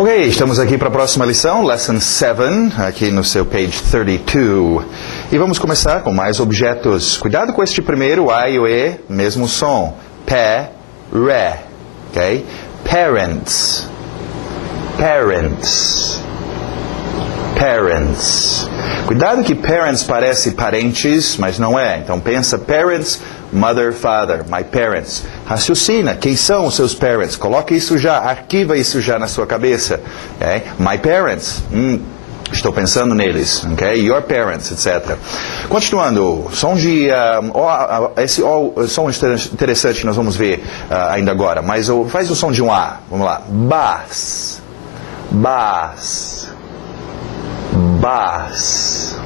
Ok, estamos aqui para a próxima lição, Lesson 7, aqui no seu page 32. E vamos começar com mais objetos. Cuidado com este primeiro, A e o E, mesmo som. Pé, ré, ok? Parents, parents, parents. Cuidado que parents parece parentes, mas não é. Então pensa parents, mother, father, my parents. Raciocina, quem são os seus parents? Coloque isso já, arquiva isso já na sua cabeça. Okay? My parents, estou pensando neles. Okay? Your parents, etc. Continuando, som de... esse som interessante que nós vamos ver ainda agora, mas faz o som de um A. Vamos lá. Bass, bass, bass.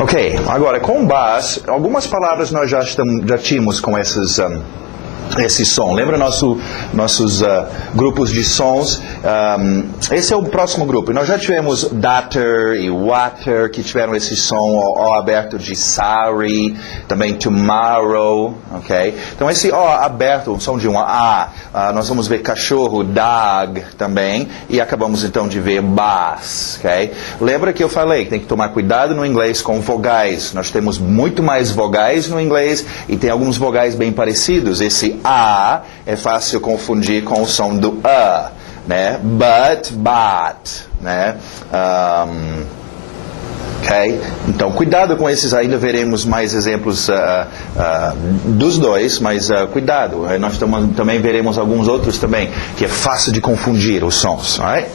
Ok, agora com bass, algumas palavras nós já tínhamos com esse som. Lembra nossos grupos de sons? Esse é o próximo grupo. Nós já tivemos daughter e water, que tiveram esse som O aberto de sorry, também tomorrow, ok? Então esse O aberto, o som de um A, nós vamos ver cachorro, dog também, e acabamos então de ver bass, ok? Lembra que eu falei que tem que tomar cuidado no inglês com vogais. Nós temos muito mais vogais no inglês e tem alguns vogais bem parecidos. Esse A é fácil confundir com o som do A, né? But, né? Ok? Então, cuidado com esses, ainda veremos mais exemplos dos dois, mas cuidado. Nós também veremos alguns outros também, que é fácil de confundir os sons, right?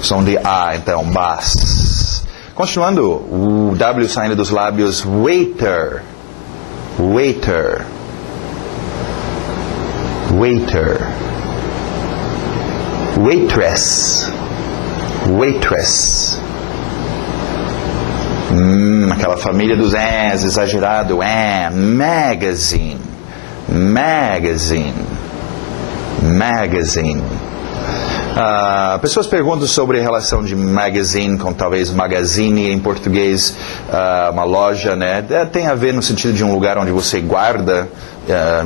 Som de A, então, bass. Continuando, o W saindo dos lábios, waiter, waiter. Waiter, waitress, waitress. Aquela família dos S, exagerado. Magazine, magazine, magazine. Pessoas perguntam sobre a relação de magazine com talvez magazine em português, uma loja, né? Tem a ver no sentido de um lugar onde você guarda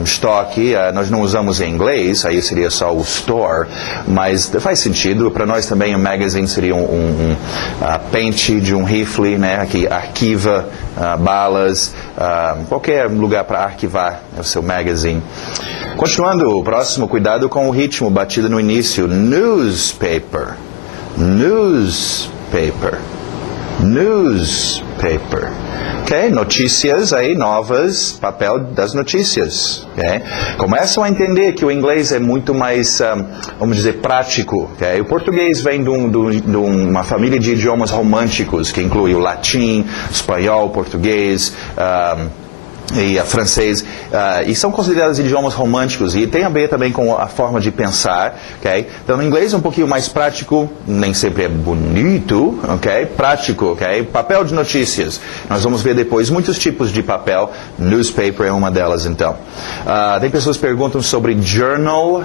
estoque. Nós não usamos em inglês, aí seria só o store, mas faz sentido. Para nós também o magazine seria um pente de um rifle, né? Que arquiva balas, qualquer lugar para arquivar o seu magazine. Continuando, o próximo, cuidado com o ritmo, batida no início. Newspaper, newspaper, newspaper. Ok? Notícias aí novas, papel das notícias. Okay? Começam a entender que o inglês é muito mais, vamos dizer, prático. Okay? O português vem de uma família de idiomas românticos, que inclui o latim, espanhol, português, e francês, e são considerados idiomas românticos, e tem a ver também com a forma de pensar, ok? Então, no inglês é um pouquinho mais prático, nem sempre é bonito, ok? Prático, ok? Papel de notícias. Nós vamos ver depois muitos tipos de papel, newspaper é uma delas, então. Tem pessoas que perguntam sobre journal.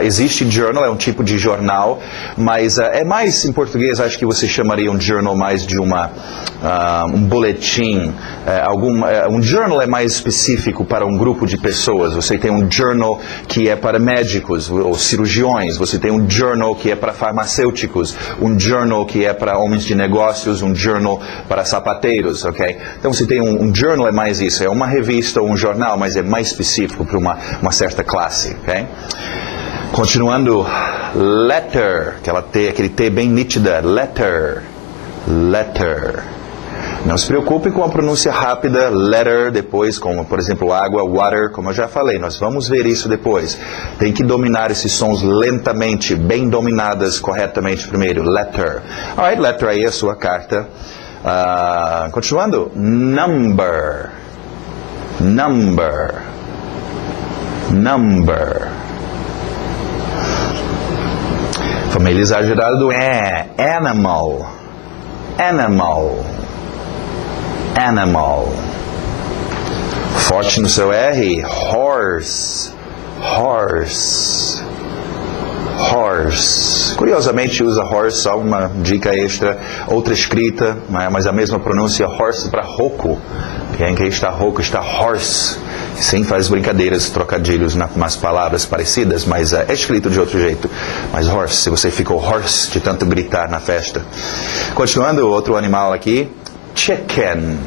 Existe journal, é um tipo de jornal, mas é mais, em português, acho que você chamaria um journal mais de um boletim. Um journal é mais específico para um grupo de pessoas. Você tem um journal que é para médicos ou cirurgiões, você tem um journal que é para farmacêuticos, um journal que é para homens de negócios, um journal para sapateiros, ok? Então, você tem um journal, é mais isso, é uma revista ou um jornal, mas é mais específico para uma certa classe, ok? Continuando, letter, aquele T bem nítida, letter, letter. Não se preocupe com a pronúncia rápida, letter, depois, como por exemplo água, water, como eu já falei, nós vamos ver isso depois. Tem que dominar esses sons lentamente, bem dominadas corretamente primeiro, letter. Alright, letter aí é a sua carta. Continuando, number, number, number. Família exagerada do animal, animal, animal. Forte no seu R, horse, horse, Horse. Curiosamente usa horse, só uma dica extra, outra escrita, mas a mesma pronúncia, horse para rouco. Em que está rouco, está horse. Sim, faz brincadeiras, trocadilhos nas palavras parecidas, mas é escrito de outro jeito. Mas horse, se você ficou hoarse de tanto gritar na festa. Continuando, outro animal aqui. Chicken.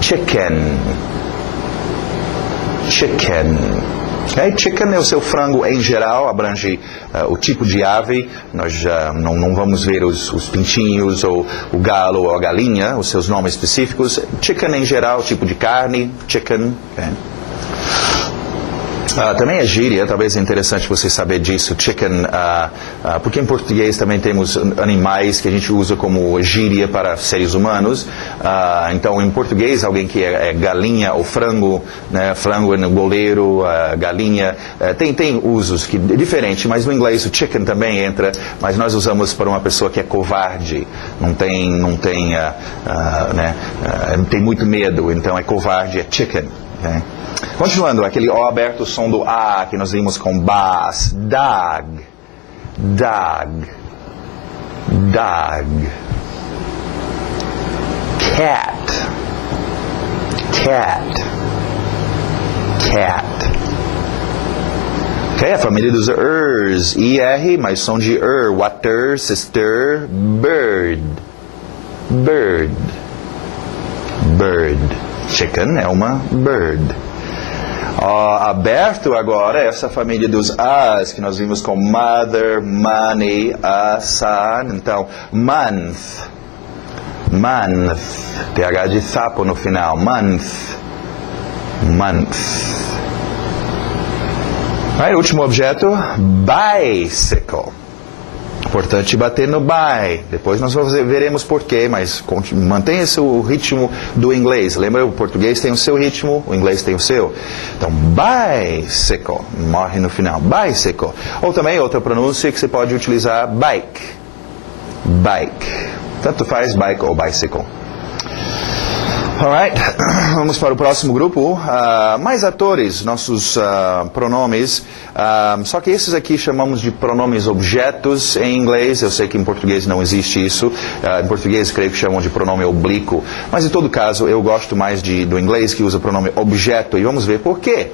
Chicken. Chicken. Okay? Chicken é o seu frango em geral, abrange o tipo de ave. Nós não vamos ver os pintinhos, ou o galo, ou a galinha, os seus nomes específicos. Chicken em geral, tipo de carne, chicken. Okay? Também é gíria, talvez é interessante você saber disso, chicken, porque em português também temos animais que a gente usa como gíria para seres humanos. Então, em português, alguém que é galinha ou frango, né, frango no goleiro, galinha, tem usos que é diferente, mas no inglês o chicken também entra, mas nós usamos para uma pessoa que é covarde, tem muito medo, então é covarde, é chicken. Okay? Continuando, aquele O aberto, o som do A, que nós vimos com bass. Dog. Dog. Dog. Cat. Cat. Cat. Ok, a família dos ers. IR, mais som de water, sister, bird. Bird. Bird. Chicken é uma bird. Aberto agora, essa família dos As, que nós vimos com mother, money, son. Então, month. Month. TH de sapo no final. Month. Month. Aí, último objeto, bicycle. Importante bater no by. Depois nós veremos porquê, mas mantenha o ritmo do inglês. Lembra, o português tem o seu ritmo, o inglês tem o seu. Então, bicycle. Morre no final. Bicycle. Ou também outra pronúncia que você pode utilizar, bike. Bike. Tanto faz bike ou bicycle. Alright, vamos para o próximo grupo. Mais atores, nossos pronomes. Só que esses aqui chamamos de pronomes objetos em inglês. Eu sei que em português não existe isso. Em português creio que chamam de pronome oblíquo. Mas em todo caso, eu gosto mais do inglês que usa pronome objeto. E vamos ver por quê.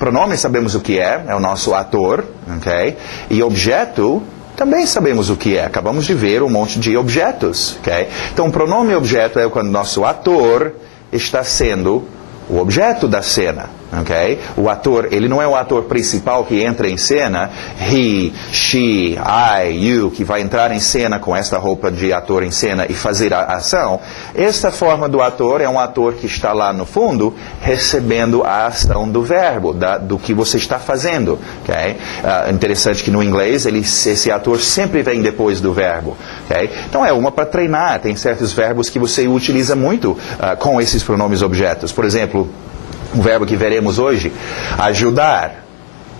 Pronome sabemos o que é o nosso ator. Okay? E objeto também sabemos o que é. Acabamos de ver um monte de objetos. Okay? Então, o pronome objeto é quando nosso ator está sendo o objeto da cena. Okay? O ator, ele não é o ator principal que entra em cena, he, she, I, you, que vai entrar em cena com esta roupa de ator em cena e fazer a ação. Esta forma do ator é um ator que está lá no fundo recebendo a ação do verbo, do que você está fazendo. Okay? Interessante que no inglês esse ator sempre vem depois do verbo. Okay? Então é uma para treinar, tem certos verbos que você utiliza muito com esses pronomes objetos. Por exemplo, o verbo que veremos hoje, ajudar.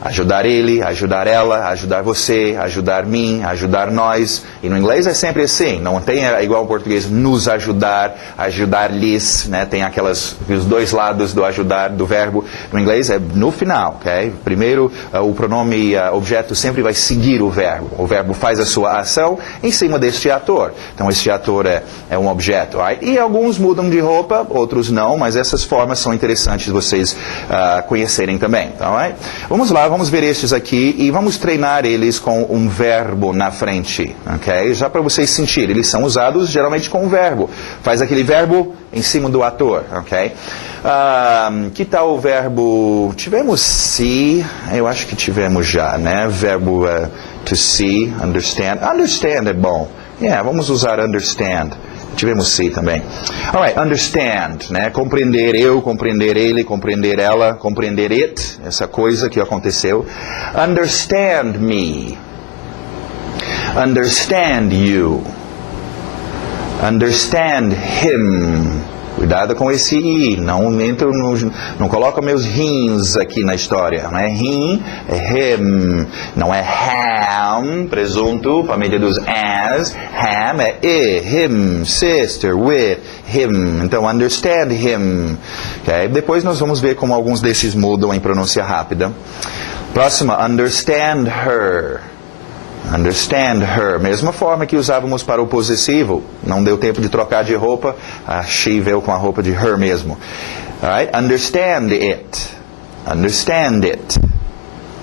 Ajudar ele, ajudar ela, ajudar você, ajudar mim, ajudar nós. E no inglês é sempre assim, não tem igual ao português, nos ajudar, ajudar-lhes, né? Tem os dois lados do ajudar, do verbo. No inglês é no final, ok? Primeiro, o pronome objeto sempre vai seguir o verbo. O verbo faz a sua ação em cima deste ator. Então, este ator é um objeto. Right? E alguns mudam de roupa, outros não, mas essas formas são interessantes vocês conhecerem também. Tá, right? Vamos lá. Vamos ver estes aqui e vamos treinar eles com um verbo na frente, ok? Já para vocês sentirem, eles são usados geralmente com um verbo. Faz aquele verbo em cima do ator, ok? Que tal o verbo... Tivemos see, eu acho que tivemos já, né? Verbo to see, understand. Understand é bom. Vamos usar understand. Tivemos see também. Alright, understand, né? Compreender eu, compreender ele, compreender ela, compreender it, essa coisa que aconteceu. Understand me. Understand you. Understand him. Cuidado com esse I, não coloca meus rins aqui na história. Não é rim, é him. Não é ham, presunto, família dos as. Ham é him, sister, with, him. Então, understand him. Okay? Depois nós vamos ver como alguns desses mudam em pronúncia rápida. Próxima, understand her. Understand her. Mesma forma que usávamos para o possessivo. Não deu tempo de trocar de roupa. A she veio com a roupa de her mesmo. Alright? Understand it. Understand it.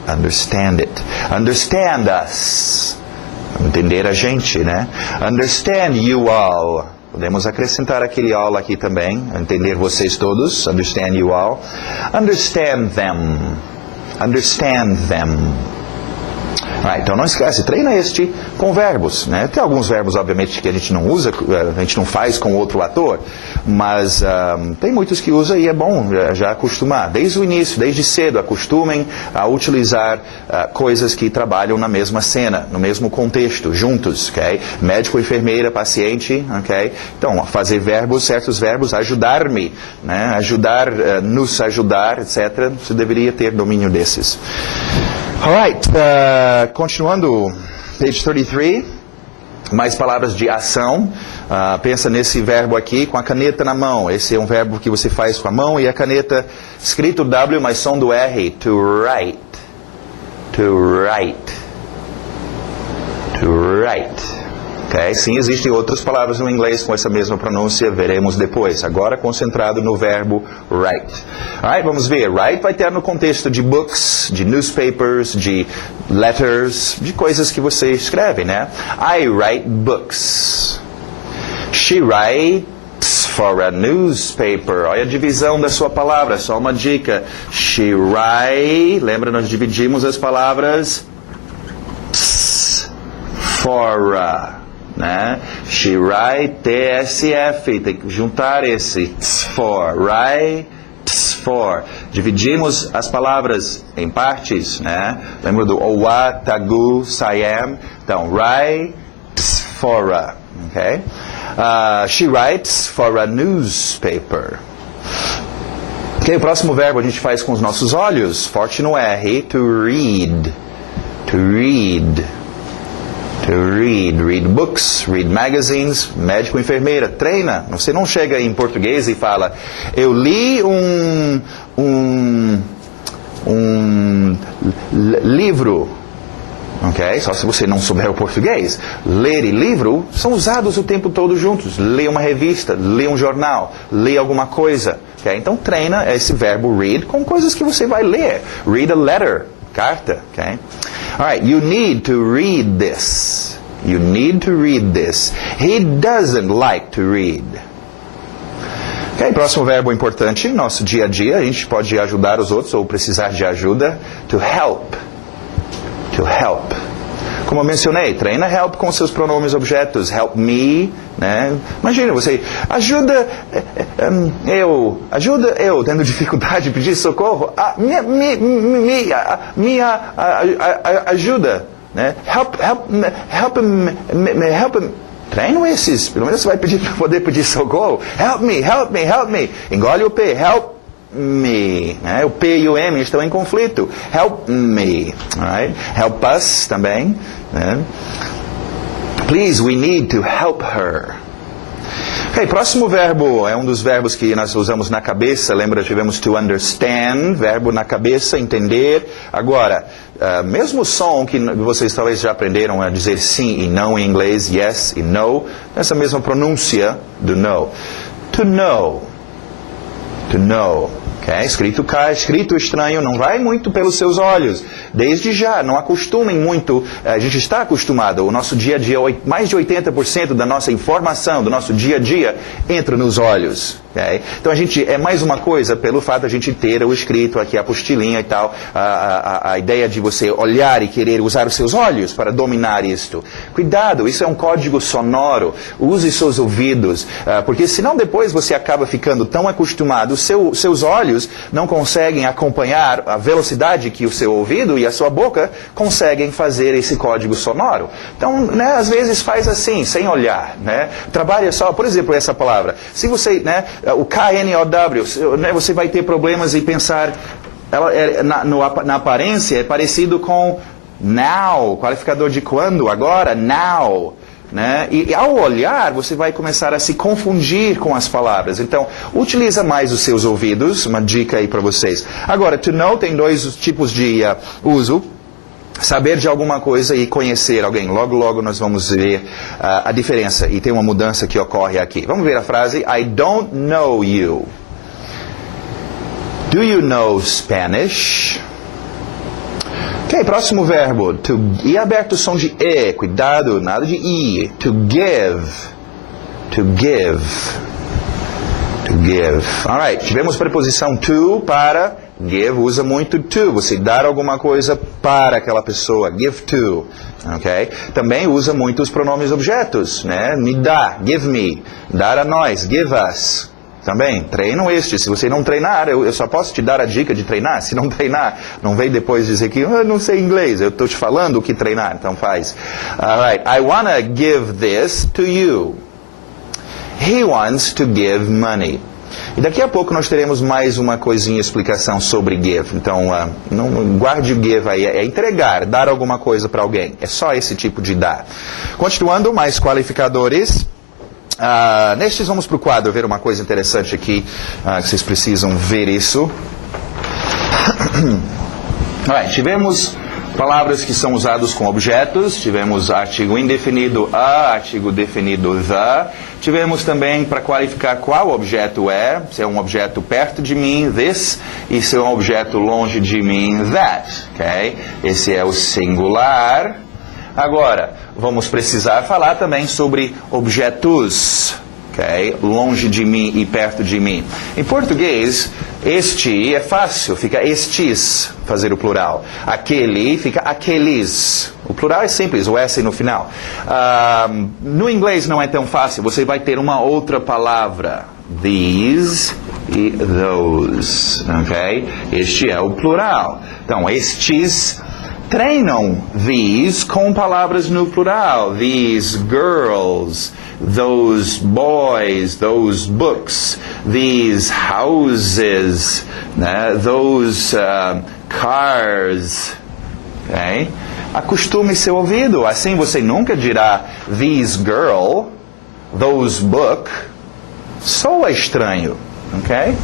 Understand it. Understand us. Entender a gente, né? Understand you all. Podemos acrescentar aquele all aqui também. Entender vocês todos. Understand you all. Understand them. Understand them. Então não esquece, treina este com verbos, né? Tem alguns verbos, obviamente, que a gente não usa, a gente não faz com outro ator, mas tem muitos que usa e é bom já acostumar. Desde o início, desde cedo, acostumem a utilizar coisas que trabalham na mesma cena, no mesmo contexto, juntos, ok? Médico, enfermeira, paciente, ok? Então, fazer verbos, certos verbos, ajudar-me, né? Ajudar, nos ajudar, etc. Você deveria ter domínio desses. Alright, continuando, page 33, mais palavras de ação. Pensa nesse verbo aqui, com a caneta na mão. Esse é um verbo que você faz com a mão e a caneta, escrito W, mas som do R, to write, to write, to write. Okay? Sim, existem outras palavras no inglês com essa mesma pronúncia, veremos depois. Agora concentrado no verbo write. Alright, vamos ver. Write vai ter no contexto de books, de newspapers, de letters, de coisas que você escreve, né? I write books. She writes for a newspaper. Olha a divisão da sua palavra, só uma dica. She writes, lembra, nós dividimos as palavras for a. Né? She write TSF, tem que juntar esse for, writes for. Dividimos as palavras em partes, né? Lembra do owa, tagu, sayam? Então, writes for a, ok? She writes for a newspaper. Ok, o próximo verbo a gente faz com os nossos olhos, forte no R, to read, to read. To read, read books, read magazines, médico, enfermeira, treina. Você não chega em português e fala, eu li um livro, ok? Só se você não souber o português. Ler e livro são usados o tempo todo juntos. Lê uma revista, lê um jornal, lê alguma coisa, ok? Então treina esse verbo read com coisas que você vai ler. Read a letter, carta, ok? Alright, you need to read this. You need to read this. He doesn't like to read. Ok, próximo verbo importante, nosso dia a dia, a gente pode ajudar os outros ou precisar de ajuda. To help. To help. Como eu mencionei, treina help com seus pronomes objetos. Help me, né? Imagina, você ajuda eu tendo dificuldade de pedir socorro. Me ajuda, né? Help him. Treino esses, pelo menos você vai pedir para poder pedir socorro. Help me. Engole o P, help me, né? O P e o M estão em conflito. Help me, right? Help us também, né? Please, we need to help her. Ok, próximo verbo é um dos verbos que nós usamos na cabeça. Lembra, tivemos to understand, verbo na cabeça, entender. Agora, mesmo som que vocês talvez já aprenderam a dizer sim e não em inglês, yes e no, essa mesma pronúncia do no. To know. To know. Okay? Escrito estranho, não vai muito pelos seus olhos. Desde já, não acostumem muito. A gente está acostumado. O nosso dia a dia, mais de 80% da nossa informação, do nosso dia a dia, entra nos olhos. Okay? Então a gente, é mais uma coisa pelo fato de a gente ter o escrito aqui, a apostilinha e tal. A ideia de você olhar e querer usar os seus olhos para dominar isto. Cuidado, isso é um código sonoro. Use seus ouvidos. Porque senão depois você acaba ficando tão acostumado, seus olhos não conseguem acompanhar a velocidade que o seu ouvido e a sua boca conseguem fazer esse código sonoro. Então, né, às vezes faz assim, sem olhar, né? Trabalha só, por exemplo, essa palavra. Se você, né, o K-N-O-W, né, você vai ter problemas em pensar, ela na aparência é parecido com now, qualificador de quando, agora, now. né? E ao olhar, você vai começar a se confundir com as palavras. Então, utiliza mais os seus ouvidos, uma dica aí para vocês. Agora, to know tem dois tipos de uso. Saber de alguma coisa e conhecer alguém. Logo, logo nós vamos ver a diferença. E tem uma mudança que ocorre aqui. Vamos ver a frase. I don't know you. Do you know Spanish? Ok, próximo verbo. To, e aberto o som de E. Cuidado, nada de I. To give. To give. To give. Alright, tivemos preposição to para... Give usa muito to, você dar alguma coisa para aquela pessoa, give to, ok? Também usa muito os pronomes objetos, né? Me dá, give me, dar a nós, give us. Também, treinam este, se você não treinar, eu só posso te dar a dica de treinar, se não treinar, não vem depois dizer que eu não sei inglês, eu estou te falando o que treinar, então faz. Alright, I wanna give this to you. He wants to give money. E daqui a pouco nós teremos mais uma coisinha, explicação sobre give. Então, não guarde o give aí. É entregar, dar alguma coisa para alguém. É só esse tipo de dar. Continuando, mais qualificadores. Nestes vamos para o quadro ver uma coisa interessante aqui. Que vocês precisam ver isso. Tivemos palavras que são usadas com objetos. Tivemos artigo indefinido a, artigo definido the. Tivemos também para qualificar qual objeto é. Se é um objeto perto de mim, this. E se é um objeto longe de mim, that. Okay? Esse é o singular. Agora, vamos precisar falar também sobre objetos. Okay? Longe de mim e perto de mim. Em português, este é fácil, fica estes, fazer o plural. Aquele fica aqueles. O plural é simples, o S no final. No inglês não é tão fácil, você vai ter uma outra palavra. These e those. Okay? Este é o plural. Então, estes... Treinam these com palavras no plural. These girls, those boys, those books, these houses, né? Those cars. Okay? Acostume seu ouvido. Assim você nunca dirá this girl, those book. Soa estranho. Okay?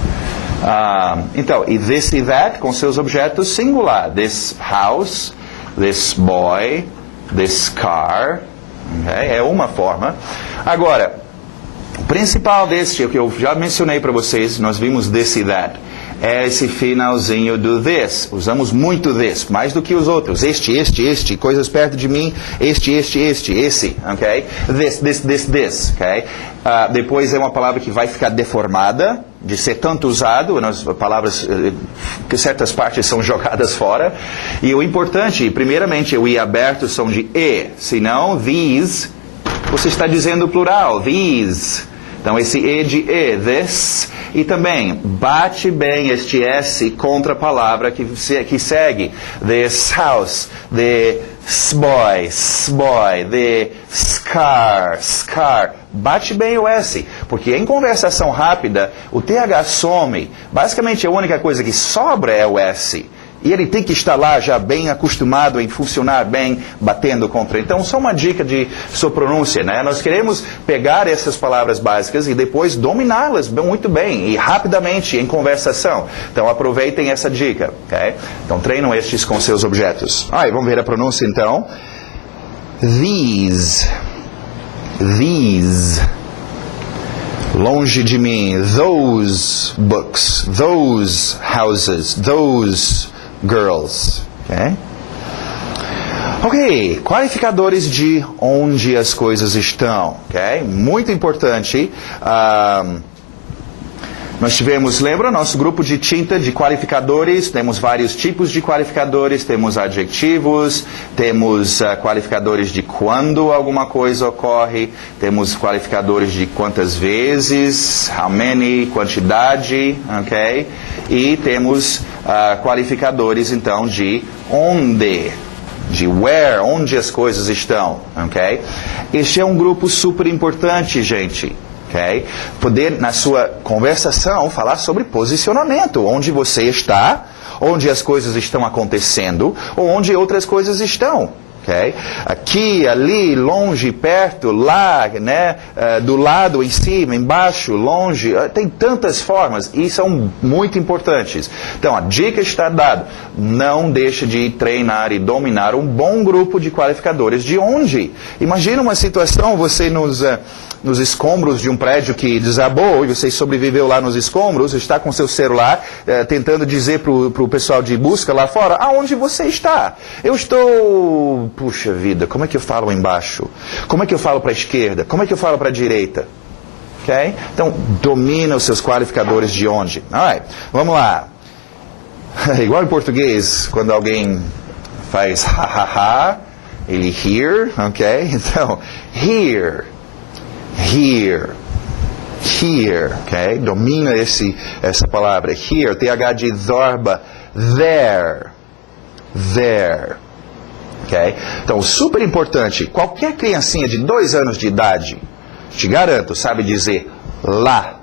Então, e this e that com seus objetos singular. This house, this boy, this car. Okay? É uma forma. Agora, o principal deste, que eu já mencionei para vocês, nós vimos this e that, é esse finalzinho do this. Usamos muito this, mais do que os outros. Este, coisas perto de mim, esse, ok? This, ok? Depois é uma palavra que vai ficar deformada, de ser tanto usado, nas palavras, que certas partes são jogadas fora. E o importante, primeiramente, o I aberto são de E, senão these, você está dizendo plural, these. Então, esse E de E, this, e também bate bem este S contra a palavra que segue. This house, this boy, this car. Bate bem o S, porque em conversação rápida, o TH some. Basicamente, a única coisa que sobra é o S. E ele tem que estar lá já bem acostumado em funcionar bem, batendo contra. Então, só uma dica de sua pronúncia, né? Nós queremos pegar essas palavras básicas e depois dominá-las muito bem e rapidamente em conversação. Então, aproveitem essa dica, ok? Então, treinam estes com seus objetos. Vamos ver a pronúncia, então. These. Longe de mim. Those books. Those houses. Those girls. Ok, qualificadores de onde as coisas estão. Ok, muito importante. Nós tivemos, lembra, nosso grupo de tinta de qualificadores, temos vários tipos de qualificadores, temos adjetivos, temos qualificadores de quando alguma coisa ocorre, temos qualificadores de quantas vezes, how many, quantidade, ok? E temos qualificadores, então, de onde, de where, onde as coisas estão, ok? Este é um grupo super importante, gente. Okay? Poder, na sua conversação, falar sobre posicionamento, onde você está, onde as coisas estão acontecendo, ou onde outras coisas estão. Okay? Aqui, ali, longe, perto, lá, né? Do lado, em cima, embaixo, longe, tem tantas formas e são muito importantes. Então, a dica está dada, não deixe de treinar e dominar um bom grupo de qualificadores de onde. Imagina uma situação, você nos escombros de um prédio que desabou e você sobreviveu lá nos escombros, está com seu celular tentando dizer para o pessoal de busca lá fora, aonde você está? Eu estou, puxa vida, como é que eu falo embaixo? Como é que eu falo para a esquerda? Como é que eu falo para a direita? Okay? Então, domina os seus qualificadores de onde. Alright, vamos lá. Igual em português, quando alguém faz ha, ele here, ok? Então, here. Here, ok? Domina essa palavra. Here, TH de Zorba. There, ok? Então, super importante. Qualquer criancinha de 2 anos de idade, te garanto, sabe dizer lá,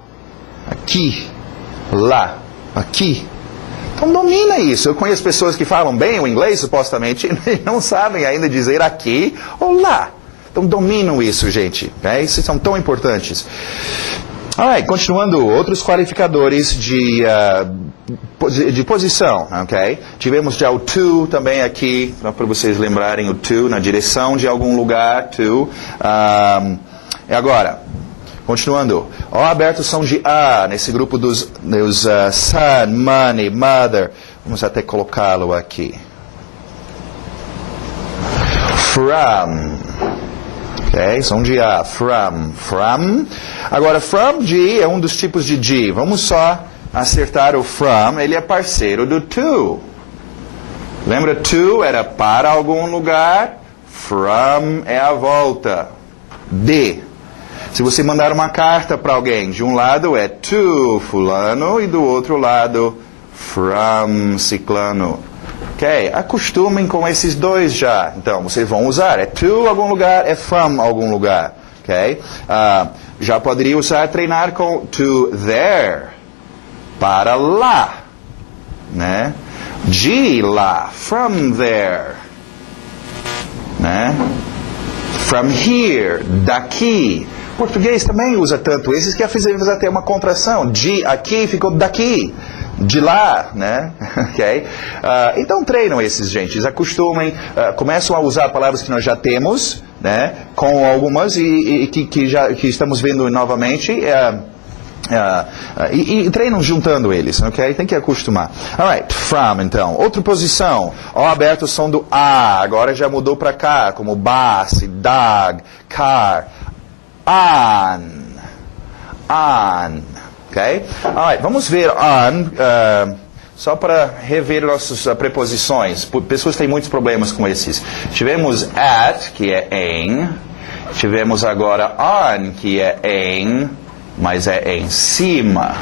aqui, lá, aqui. Então, domina isso. Eu conheço pessoas que falam bem o inglês, supostamente, e não sabem ainda dizer aqui ou lá. Então, dominam isso, gente. Okay? Esses são tão importantes. Alright, continuando, outros qualificadores de posição. Okay? Tivemos já o to também aqui, para vocês lembrarem o to, na direção de algum lugar, to. E agora, continuando. O abertos são de a, nesse grupo dos son, money, mother. Vamos até colocá-lo aqui. From. Ok, são de A, from. Agora, from de é um dos tipos de de. Vamos só acertar o from, ele é parceiro do to. Lembra, to era para algum lugar, from é a volta. De. Se você mandar uma carta para alguém, de um lado é to fulano e do outro lado, from ciclano. Ok, acostumem com esses dois já. Então, vocês vão usar. É to algum lugar, é from algum lugar. Ok? Já poderia usar, treinar com to there. Para lá. Né? De lá. From there. Né? From here. Daqui. Português também usa tanto esses que fizemos até uma contração. De aqui ficou daqui. De lá, né? Okay? Então treinam esses, gente. Eles acostumem, começam a usar palavras que nós já temos, né? Com algumas e que estamos vendo novamente. E treinam juntando eles, ok? Tem que acostumar. Alright, from, então. Outra posição. O aberto som do A. Agora já mudou para cá, como bus, dog, car. On. Ok? Alright, vamos ver on, só para rever nossas preposições. Pessoas têm muitos problemas com esses. Tivemos at, que é em. Tivemos agora on, que é em, mas é em cima.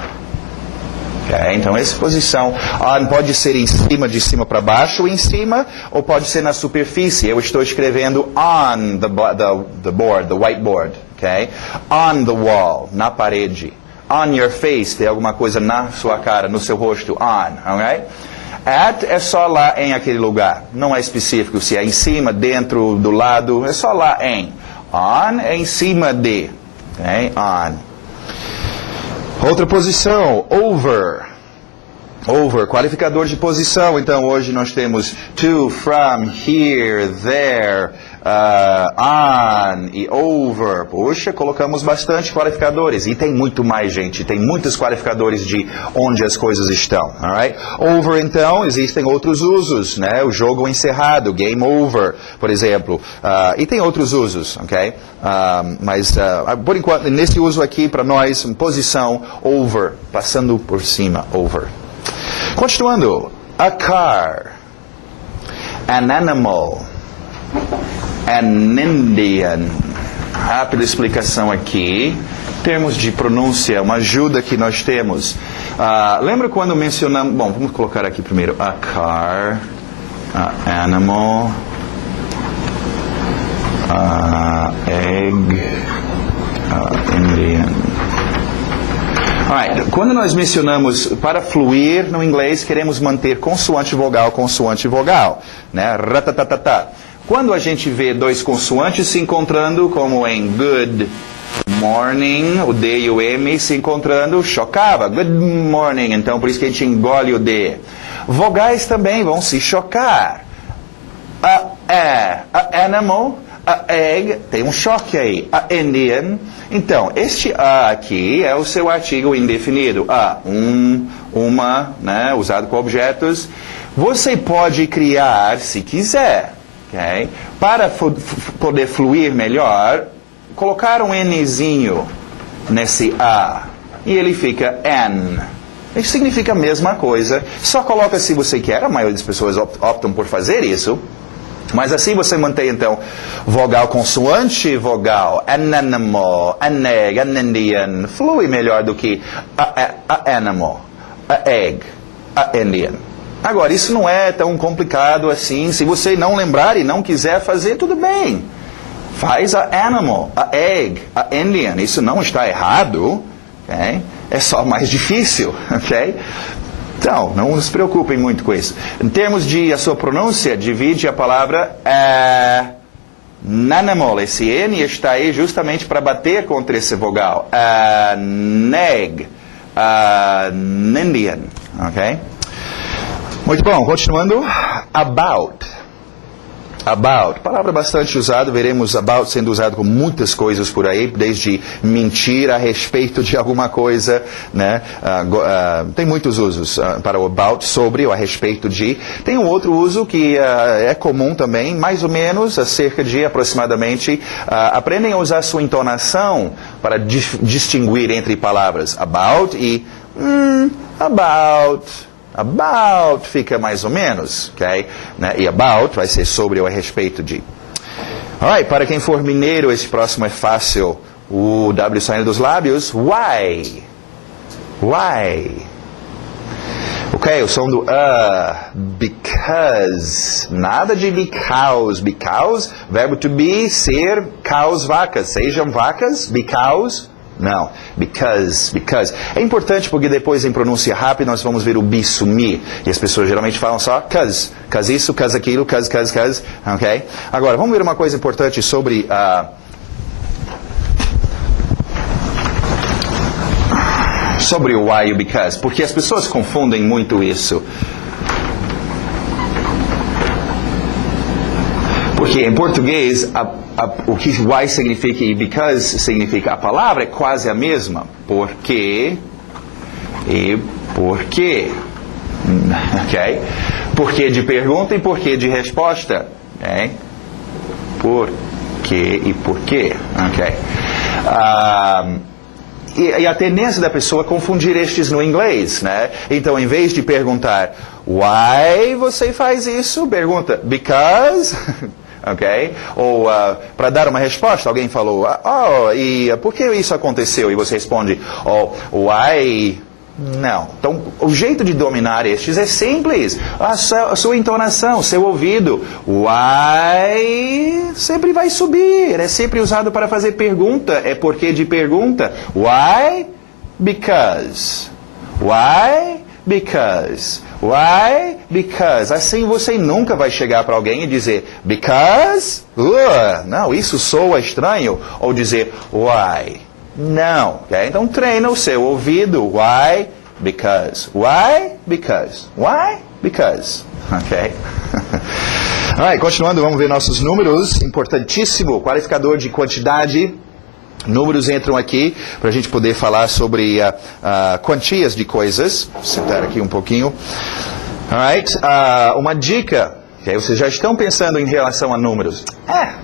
Okay? Então, essa posição. On pode ser em cima, de cima para baixo, em cima, ou pode ser na superfície. Eu estou escrevendo on the board, the whiteboard. Okay? On the wall, na parede. On your face, tem alguma coisa na sua cara, no seu rosto. On, ok? At é só lá em aquele lugar. Não é específico se é em cima, dentro, do lado. É só lá em. On é em cima de. Ok? On. Outra posição. Over. Over, qualificador de posição. Então, hoje nós temos to, from, here, there, on e over. Puxa, colocamos bastante qualificadores. E tem muito mais, gente. Tem muitos qualificadores de onde as coisas estão. Alright? Over, então, existem outros usos, né? O jogo encerrado, game over, por exemplo. E tem outros usos, ok? Mas, por enquanto, nesse uso aqui, para nós, posição, over, passando por cima, over. Continuando, a car, an animal, an Indian. Rápida explicação aqui. Termos de pronúncia, uma ajuda que nós temos. Lembra quando mencionamos... Bom, vamos colocar aqui primeiro. A car, a animal, egg, Indian. Alright, quando nós mencionamos para fluir no inglês, queremos manter consoante vogal, né? Ratatatata. Quando a gente vê dois consoantes se encontrando, como em good morning, o D e o M se encontrando, chocava. Good morning, então por isso que a gente engole o D. Vogais também vão se chocar. A animal, a egg, tem um choque aí. A Indian. Então, este a aqui é o seu artigo indefinido. Uma, né, usado com objetos. Você pode criar, se quiser, okay? Para poder fluir melhor, colocar um Nzinho nesse A. E ele fica N. Isso significa a mesma coisa. Só coloca se você quer. A maioria das pessoas optam por fazer isso. Mas assim você mantém, então, vogal consoante, vogal, an animal, an egg, an Indian. Flui melhor do que a animal, a egg, a Indian. Agora, isso não é tão complicado assim. Se você não lembrar e não quiser fazer, tudo bem. Faz a animal, a egg, a Indian. Isso não está errado. Okay? É só mais difícil. Okay? Então, não se preocupem muito com isso. Em termos de a sua pronúncia, divide a palavra animal. Esse N está aí justamente para bater contra esse vogal. Neg, Indian. Ok? Muito bom, continuando. About. About, palavra bastante usada, veremos about sendo usado com muitas coisas por aí, desde mentir a respeito de alguma coisa, né? Tem muitos usos para o about, sobre ou a respeito de. Tem um outro uso que é comum também, mais ou menos, cerca de aproximadamente, aprendem a usar sua entonação para distinguir entre palavras about e about. About fica mais ou menos, ok? Né? E about vai ser sobre ou a respeito de. Alright, para quem for mineiro, esse próximo é fácil. O W saindo dos lábios. Why? Why? Ok, o som do because. Nada de because. Because, verbo to be, ser, cows, vacas. Sejam vacas, because. Não, because. É importante porque depois em pronúncia rápida nós vamos ver o be sumir. E as pessoas geralmente falam só cause isso, cause aquilo, cause. Ok? Agora, vamos ver uma coisa importante sobre sobre o why e o because. Porque as pessoas confundem muito isso. Porque em português, o que why significa e because significa, a palavra é quase a mesma. Porque e porquê. Ok? Porquê de pergunta e porquê de resposta. Ok? Porquê e porquê. Ok? E a tendência da pessoa é confundir estes no inglês, né? Então, em vez de perguntar why você faz isso, pergunta because... Ok? Ou para dar uma resposta, alguém falou, e por que isso aconteceu? E você responde, why? Não. Então, o jeito de dominar estes é simples. A sua entonação, seu ouvido. Why sempre vai subir. É sempre usado para fazer pergunta. É porque de pergunta. Why? Because. Why? Because. Why? Because. Assim você nunca vai chegar para alguém e dizer because? Não, isso soa estranho. Ou dizer why? Não. Okay? Então treina o seu ouvido. Why? Because. Why? Because. Why? Because. Ok? Alright, continuando, vamos ver nossos números. Importantíssimo. Qualificador de quantidade. Números entram aqui para a gente poder falar sobre quantias de coisas. Vou sentar aqui um pouquinho. Alright, uma dica. Okay, vocês já estão pensando em relação a números.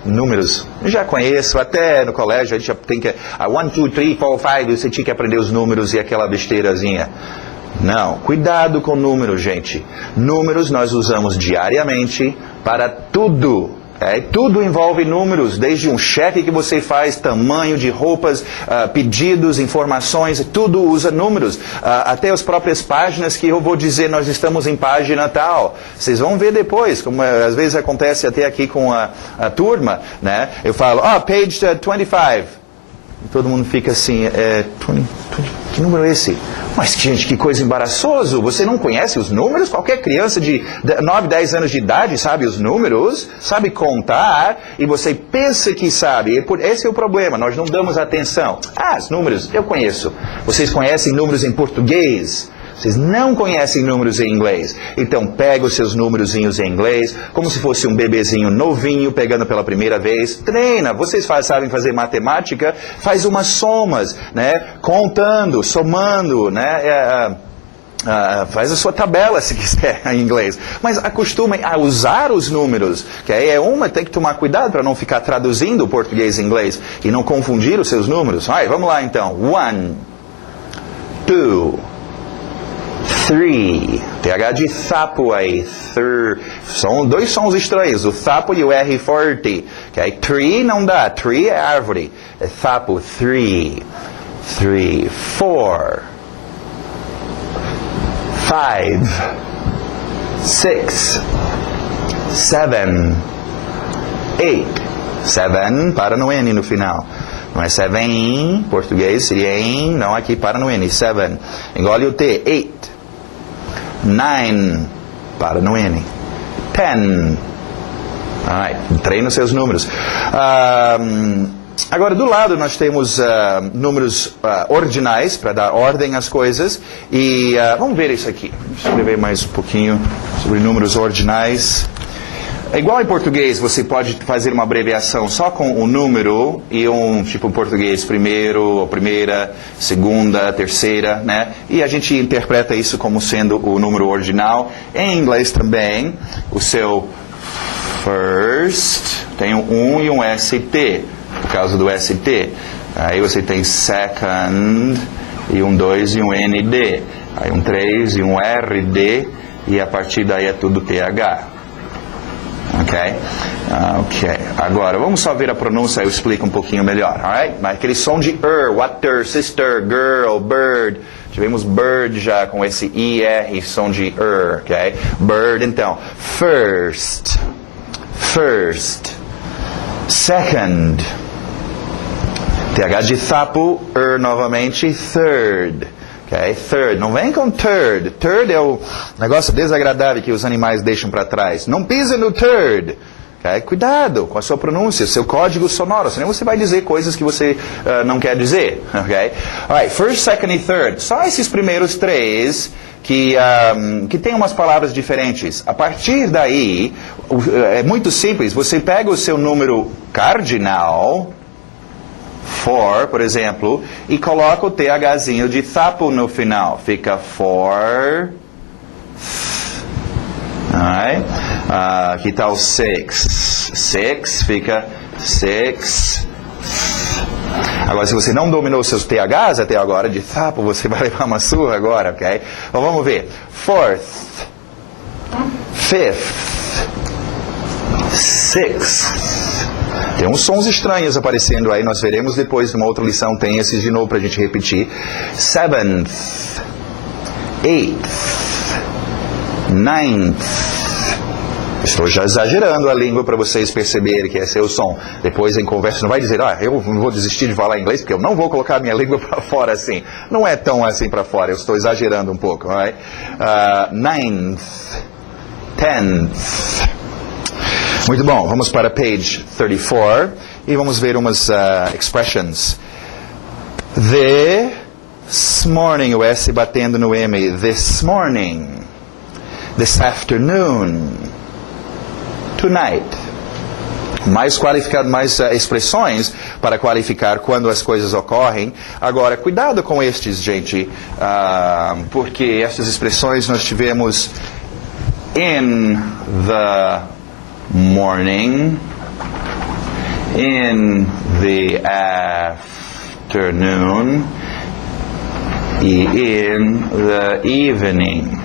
Números. Eu já conheço, até no colégio a gente já tem que... 1, 2, 3, 4, 5, você tinha que aprender os números e aquela besteirazinha. Não, cuidado com números, gente. Números nós usamos diariamente para tudo. Tudo envolve números, desde um cheque que você faz, tamanho de roupas, pedidos, informações, tudo usa números. Até as próprias páginas que eu vou dizer, nós estamos em página tal. Vocês vão ver depois, como às vezes acontece até aqui com a turma, né? Eu falo, page 25. todo mundo fica assim, que número é esse? Mas, gente, que coisa embaraçoso, você não conhece os números? Qualquer criança de 9, 10 anos de idade sabe os números, sabe contar, e você pensa que sabe. Esse é o problema, nós não damos atenção. Os números, eu conheço. Vocês conhecem números em português? Vocês não conhecem números em inglês. Então, pega os seus númerozinhos em inglês, como se fosse um bebezinho novinho, pegando pela primeira vez. Treina. Vocês sabem fazer matemática? Faz umas somas, né? Contando, somando, né? Faz a sua tabela, se quiser, em inglês. Mas acostumem a usar os números. Que aí tem que tomar cuidado para não ficar traduzindo o português em inglês e não confundir os seus números. Vamos lá, então. 1, 2... 3, TH de sapo aí, são dois sons estranhos, o sapo e o R forte, okay? Tree não dá, tree é árvore, é sapo, 3, 4, 5, 6, 7, 8, 7, para no N no final. Não é 7 em português, seria em, não aqui para no N, 7, engole o T, 8. 9, para no N. 10. Treina os seus números. Agora, do lado, nós temos números ordinais, para dar ordem às coisas. E vamos ver isso aqui. Vou escrever mais um pouquinho sobre números ordinais. É igual em português, você pode fazer uma abreviação só com o número e tipo em português, primeiro, ou primeira, segunda, terceira, né? E a gente interpreta isso como sendo o número ordinal. Em inglês também, o seu first tem um e um ST, por causa do ST. Aí você tem second, e um 2 e um ND. Aí um 3 e um RD, e a partir daí é tudo TH. Ok. Agora, vamos só ver a pronúncia, eu explico um pouquinho melhor. Alright? Mas aquele som de water, sister, girl, bird. Tivemos bird já com esse IR, som de ok? Bird, então. First. Second. TH de sapo, novamente, third. Third, não vem com third. Third é o negócio desagradável que os animais deixam para trás. Não pise no third. Cuidado com a sua pronúncia, seu código sonoro, senão você vai dizer coisas que você não quer dizer. Alright, first, second e third. Só esses primeiros três que tem umas palavras diferentes. A partir daí, é muito simples. Você pega o seu número cardinal, for, por exemplo, e coloca o THzinho de sapo no final. Fica for. Aqui está o 6. 6 fica 6. Agora, se você não dominou os seus THs até agora, de sapo, você vai levar uma surra agora, ok? Então, vamos ver. Fourth. Fifth. Sixth. Tem uns sons estranhos aparecendo aí, nós veremos depois numa outra lição, tem esses de novo para a gente repetir. 7th, 8th, 9th. Estou já exagerando a língua para vocês perceberem que esse é o som. Depois em conversa não vai dizer, eu não vou desistir de falar inglês porque eu não vou colocar a minha língua para fora assim. Não é tão assim para fora, eu estou exagerando um pouco. 9th, 10th. Muito bom, vamos para page 34 e vamos ver umas expressions. This morning, o S batendo no M. This morning. This afternoon. Tonight. Mais qualificado, mais expressões para qualificar quando as coisas ocorrem. Agora, cuidado com estes, gente, porque estas expressões nós tivemos in the morning, in the afternoon, e in the evening.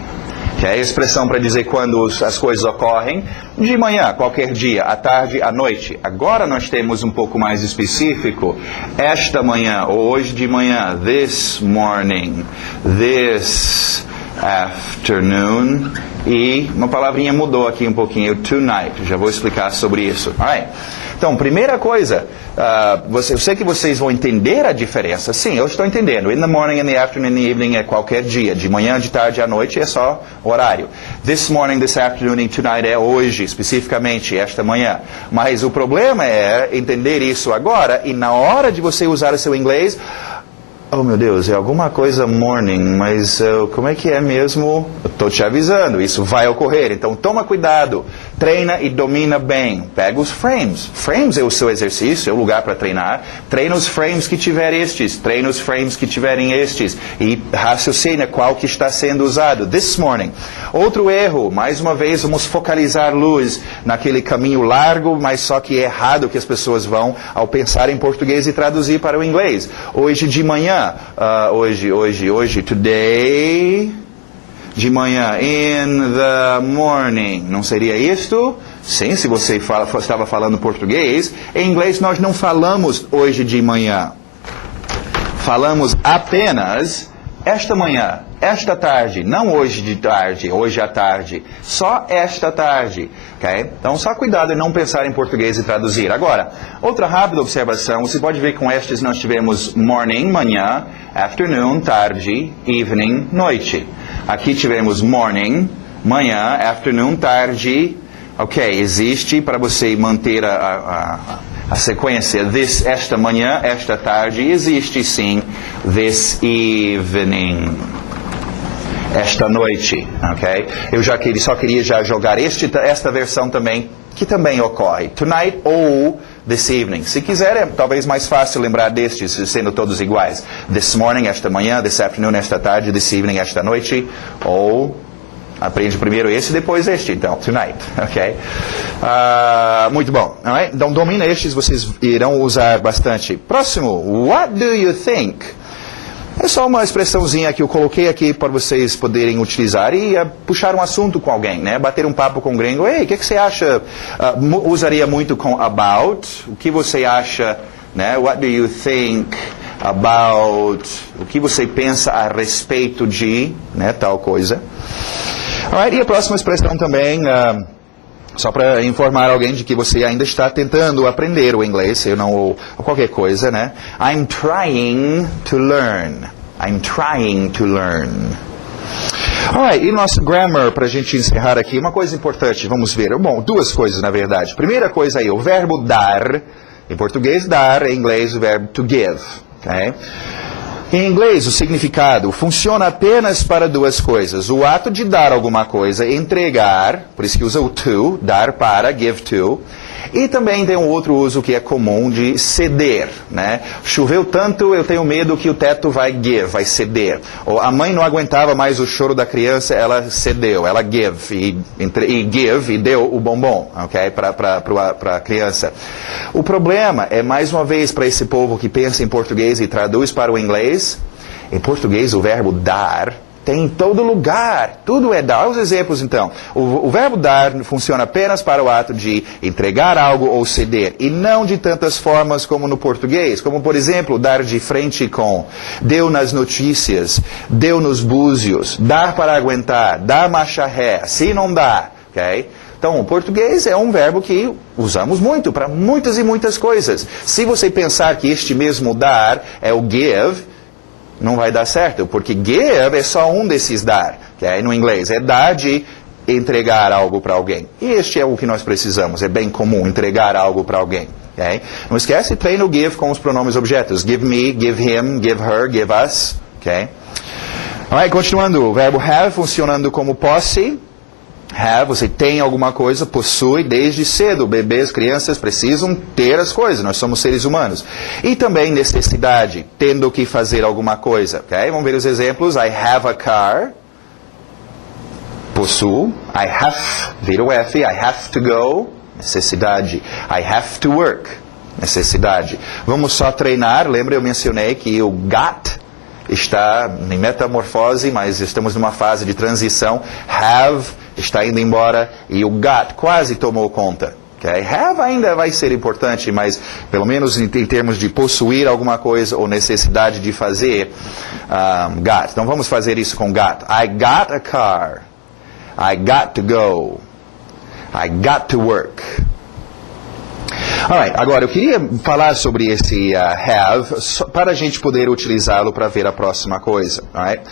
Que é a expressão para dizer quando as coisas ocorrem, de manhã, qualquer dia, à tarde, à noite. Agora nós temos um pouco mais específico, esta manhã, ou hoje de manhã, this morning, this afternoon, e uma palavrinha mudou aqui um pouquinho, tonight. Já vou explicar sobre isso. Alright. Então, primeira coisa, eu sei que vocês vão entender a diferença. Sim, eu estou entendendo. In the morning, in the afternoon, in the evening é qualquer dia. De manhã, de tarde, à noite é só horário. This morning, this afternoon, and tonight é hoje, especificamente, esta manhã. Mas o problema é entender isso agora e na hora de você usar o seu inglês... Oh, meu Deus, é alguma coisa morning, mas como é que é mesmo? Eu estou te avisando, isso vai ocorrer. Então, toma cuidado, treina e domina bem. Pega os frames. Frames é o seu exercício, é o lugar para treinar. Treina os frames que tiver estes, treina os frames que tiverem estes. E raciocina qual que está sendo usado. This morning. Outro erro, mais uma vez, vamos focalizar luz naquele caminho largo, mas só que errado que as pessoas vão ao pensar em português e traduzir para o inglês. Hoje de manhã. Hoje, today, de manhã, in the morning, não seria isto? Sim, se você estava falando português, em inglês nós não falamos hoje de manhã, falamos apenas esta manhã, esta tarde, não hoje de tarde, hoje à tarde, só esta tarde, ok? Então, só cuidado em não pensar em português e traduzir. Agora, outra rápida observação, você pode ver que com estes nós tivemos morning, manhã, afternoon, tarde, evening, noite. Aqui tivemos morning, manhã, afternoon, tarde, ok? Existe para você manter a sequência this, esta manhã, esta tarde, existe sim this evening, esta noite, ok? Eu só queria já jogar esta versão também, que também ocorre, tonight ou this evening. Se quiser, é talvez mais fácil lembrar destes, sendo todos iguais. This morning, esta manhã, this afternoon, esta tarde, this evening, esta noite, ou... Aprende primeiro esse, depois este, então, tonight, ok? Muito bom, alright? Então, domina estes, vocês irão usar bastante. Próximo, what do you think? É só uma expressãozinha que eu coloquei aqui para vocês poderem utilizar e puxar um assunto com alguém, né? Bater um papo com um gringo. Ei, o que você acha? Usaria muito com about. O que você acha, né? What do you think about? O que você pensa a respeito de, né? Tal coisa. Alright, e a próxima expressão também, só para informar alguém de que você ainda está tentando aprender o inglês, ou qualquer coisa, né? I'm trying to learn. I'm trying to learn. Alright, e nosso grammar, para a gente encerrar aqui, uma coisa importante, vamos ver. Bom, duas coisas, na verdade. Primeira coisa aí, o verbo dar, em português dar, em inglês o verbo to give, ok? Em inglês, o significado funciona apenas para duas coisas. O ato de dar alguma coisa, entregar, por isso que usa o to, dar para, give to. E também tem um outro uso que é comum de ceder, né? Choveu tanto, eu tenho medo que o teto vai ceder. Ou a mãe não aguentava mais o choro da criança, ela cedeu, ela give e deu o bombom, ok? Para a criança. O problema é, mais uma vez, para esse povo que pensa em português e traduz para o inglês, em português o verbo dar tem em todo lugar, tudo é dar. Os exemplos então, o verbo dar funciona apenas para o ato de entregar algo ou ceder, e não de tantas formas como no português, como por exemplo, dar de frente com, deu nas notícias, deu nos búzios, dar para aguentar, dar marcha ré, se não dá, ok? Então, o português é um verbo que usamos muito para muitas e muitas coisas. Se você pensar que este mesmo dar é o give, não vai dar certo, porque give é só um desses dar, okay? No inglês, é dar de entregar algo para alguém. E este é o que nós precisamos, é bem comum, entregar algo para alguém. Okay? Não esquece, treina o give com os pronomes objetos. Give me, give him, give her, give us. Okay? Alright, continuando, o verbo have funcionando como posse. Have, você tem alguma coisa, possui desde cedo. Bebês, crianças precisam ter as coisas, nós somos seres humanos. E também necessidade, tendo que fazer alguma coisa. Okay? Vamos ver os exemplos. I have a car. Possuo. I have, vira o F. I have to go. Necessidade. I have to work. Necessidade. Vamos só treinar. Lembra, eu mencionei que o got está em metamorfose, mas estamos numa fase de transição. Have está indo embora e o got quase tomou conta. Okay? Have ainda vai ser importante, mas pelo menos em termos de possuir alguma coisa ou necessidade de fazer, got. Então vamos fazer isso com got. I got a car. I got to go. I got to work. Alright, agora eu queria falar sobre esse have para a gente poder utilizá-lo para ver a próxima coisa. Alright?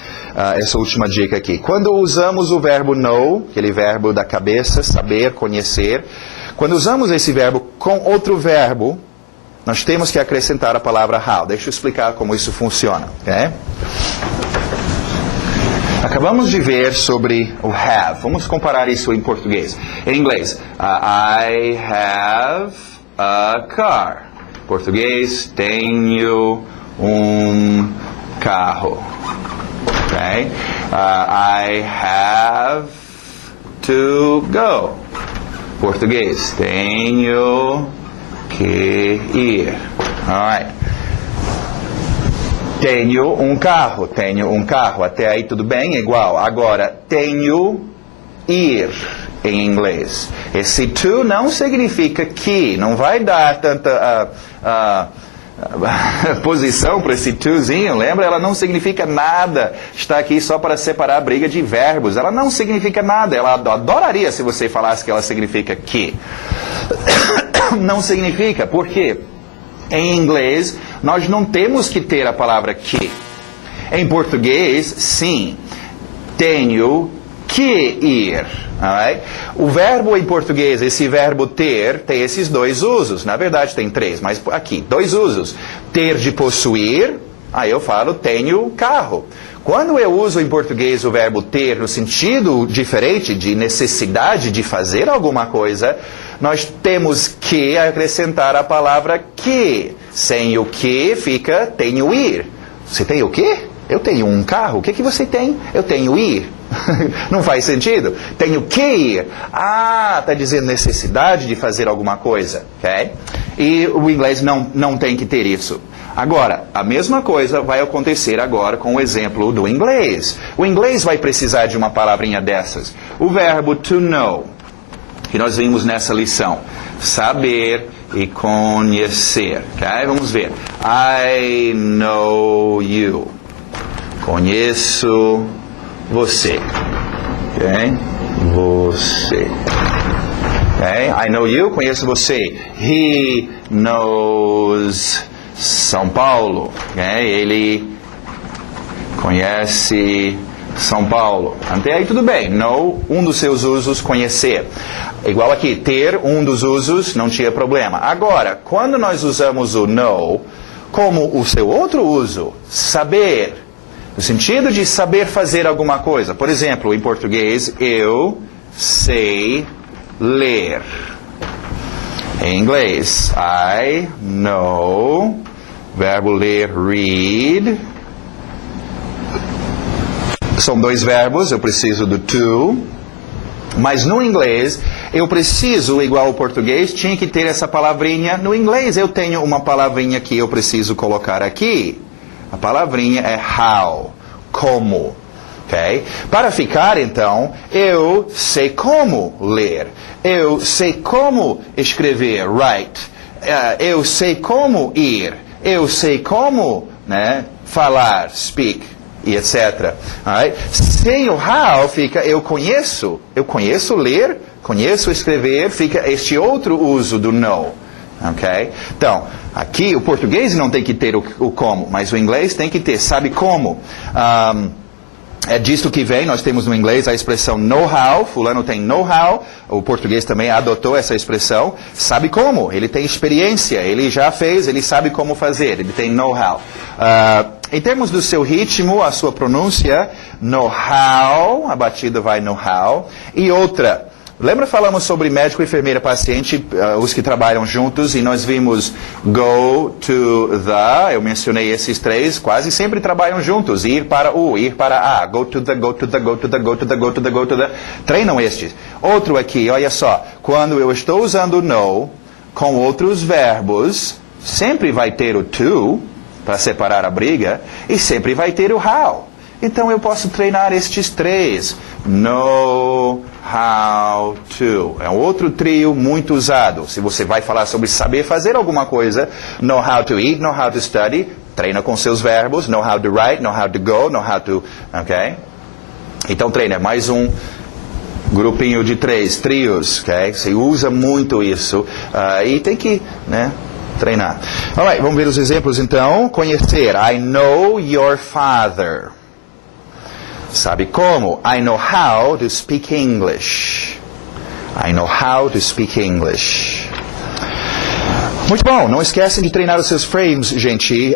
Essa última dica aqui. Quando usamos o verbo know, aquele verbo da cabeça, saber, conhecer, quando usamos esse verbo com outro verbo, nós temos que acrescentar a palavra how. Deixa eu explicar como isso funciona. Okay? Acabamos de ver sobre o have. Vamos comparar isso em português. Em inglês, I have a car. Português, tenho carro. Okay? I have to go. Português, tenho que ir. Alright. Tenho carro. Até aí tudo bem? Igual. Agora, tenho ir em inglês. Esse to não significa que. Não vai dar tanta posição para esse tozinho. Lembra? Ela não significa nada. Está aqui só para separar a briga de verbos. Ela não significa nada. Ela adoraria se você falasse que ela significa que. Não significa. Por quê? Em inglês, nós não temos que ter a palavra que. Em português, sim. Tenho que ir. Alright? O verbo em português, esse verbo ter, tem esses dois usos. Na verdade, tem três, mas aqui, dois usos. Ter de possuir, aí eu falo tenho carro. Quando eu uso em português o verbo ter no sentido diferente de necessidade de fazer alguma coisa, nós temos que acrescentar a palavra que. Sem o que fica tenho ir. Você tem o quê? Eu tenho um carro. O que você tem? Eu tenho ir. Não faz sentido? Tenho que ir. Está dizendo necessidade de fazer alguma coisa. Okay? E o inglês não tem que ter isso. Agora, a mesma coisa vai acontecer agora com o exemplo do inglês. O inglês vai precisar de uma palavrinha dessas. O verbo to know, que nós vimos nessa lição. Saber e conhecer. Okay? Vamos ver. I know you. Conheço você. Okay? Você. Okay? I know you. Conheço você. He knows São Paulo. Okay? Ele conhece São Paulo. Até aí tudo bem. Know, um dos seus usos, conhecer. Igual aqui, ter, um dos usos, não tinha problema. Agora, quando nós usamos o know como o seu outro uso, saber, no sentido de saber fazer alguma coisa. Por exemplo, em português, eu sei ler. Em inglês, I know, verbo ler, read. São dois verbos, eu preciso do to. Mas no inglês, eu preciso, igual ao português, tinha que ter essa palavrinha. No inglês, eu tenho uma palavrinha que eu preciso colocar aqui. A palavrinha é how, como. Okay? Para ficar, então, eu sei como ler. Eu sei como escrever, write. Eu sei como ir. Eu sei como, falar, speak. E etc. Right? Sem o how fica eu conheço ler, conheço escrever, fica este outro uso do know. Okay? Então, aqui o português não tem que ter o como, mas o inglês tem que ter, sabe como. É disto que vem, nós temos no inglês a expressão know-how, fulano tem know-how, o português também adotou essa expressão, sabe como, ele tem experiência, ele já fez, ele sabe como fazer, ele tem know-how. Em termos do seu ritmo, a sua pronúncia, know-how, a batida vai know-how, e outra. Lembra falamos sobre médico, enfermeira, paciente, os que trabalham juntos, e nós vimos go to the, eu mencionei esses três, quase sempre trabalham juntos, ir para o, ir para a, go to the, go to the, go to the, go to the, go to the, go to the, treinam estes. Outro aqui, olha só, quando eu estou usando no com outros verbos, sempre vai ter o to, para separar a briga, e sempre vai ter o how. Então eu posso treinar estes três. Know how to. É um outro trio muito usado. Se você vai falar sobre saber fazer alguma coisa, know how to eat, know how to study, treina com seus verbos, know how to write, know how to go, know how to... Ok? Então treina. Mais um Grupinho de 3, trios, ok? Você usa muito isso e tem que, né, treinar. Alright, vamos ver os exemplos então. Conhecer. I know your father. Sabe como? I know how to speak English. I know how to speak English. Muito bom, não esquecem de treinar os seus frames, gente.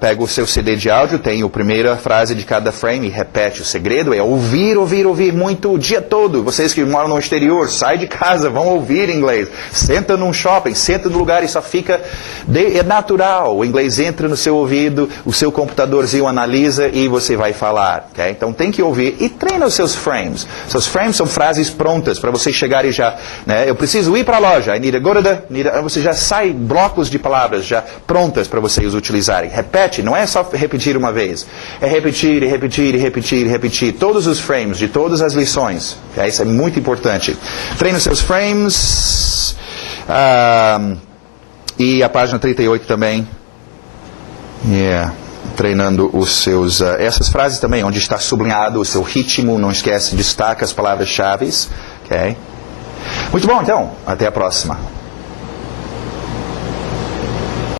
Pega o seu CD de áudio, tem a primeira frase de cada frame e repete. O segredo é ouvir, ouvir, ouvir muito o dia todo. Vocês que moram no exterior, sai de casa, vão ouvir inglês. Senta num shopping, senta no lugar e só fica... É natural, o inglês entra no seu ouvido, o seu computadorzinho analisa e você vai falar. Okay? Então tem que ouvir e treina os seus frames. Seus frames são frases prontas para você chegar e já... Né, eu preciso ir para a loja, I need to go to the... Você já sai blocos de palavras já prontas para vocês utilizarem. Repete, não é só repetir uma vez. É repetir, e repetir, e repetir, e repetir. Todos os frames de todas as lições. Okay? Isso é muito importante. Treine os seus frames. E a página 38 também. Treinando os seus... essas frases também, onde está sublinhado o seu ritmo. Não esquece, destaca as palavras-chave. Okay? Muito bom, então. Até a próxima.